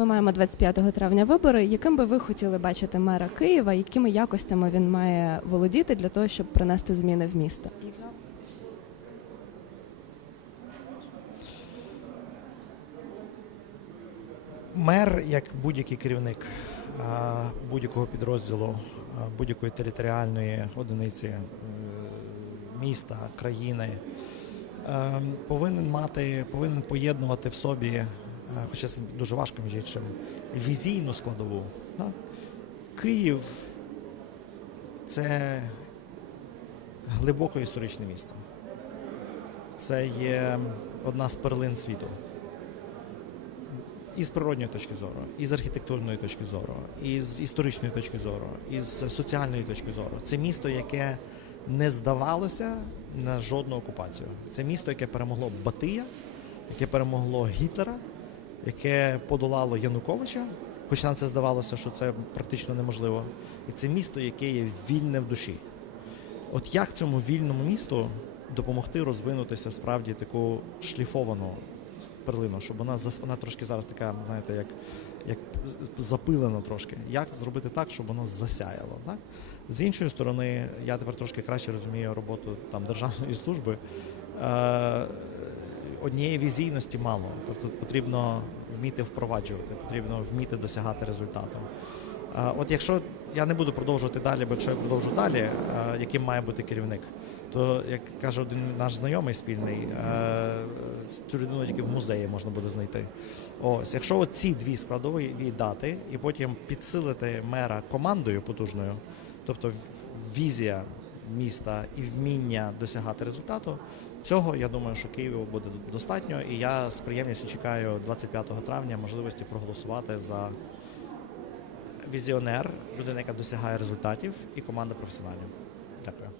Ми маємо 25 травня вибори. Яким би ви хотіли бачити мера Києва? Якими якостями він має володіти для того, щоб принести зміни в місто? Мер, як будь-який керівник будь-якого підрозділу, будь-якої територіальної одиниці е, міста, країни, е, повинен мати, повинен поєднувати в собі, хоча це дуже важко між іншим, візійну складову. Да? Київ це глибоко історичне місто. Це є одна з перлин світу і з природньої точки зору, і з архітектурної точки зору, і з історичної точки зору, і з соціальної точки зору. Це місто, яке не здавалося на жодну окупацію. Це місто, яке перемогло Батия, яке перемогло Гітлера, яке подолало Януковича, хоч нам це здавалося, що це практично неможливо. І це місто, яке є вільне в душі. От як цьому вільному місту допомогти розвинутися справді таку шліфовану перлину, щоб вона вона трошки зараз така, знаєте, як, як запилена трошки. Як зробити так, щоб воно засяяло? Так? З іншої сторони, я тепер трошки краще розумію роботу там державної служби. Е, однієї візійності мало. Тобто потрібно вміти впроваджувати, потрібно вміти досягати результату. От якщо я не буду продовжувати далі, бо якщо я продовжу далі, е, яким має бути керівник, то як каже один наш знайомий спільний, е, цю людину тільки в музеї можна буде знайти. Ось, якщо ці дві складові дати і потім підсилити мера командою потужною, тобто візія міста і вміння досягати результату, цього я думаю, що Києву буде достатньо. І я з приємністю чекаю 25 травня можливості проголосувати за візіонер, людина, яка досягає результатів, і команда професіоналів. Дякую.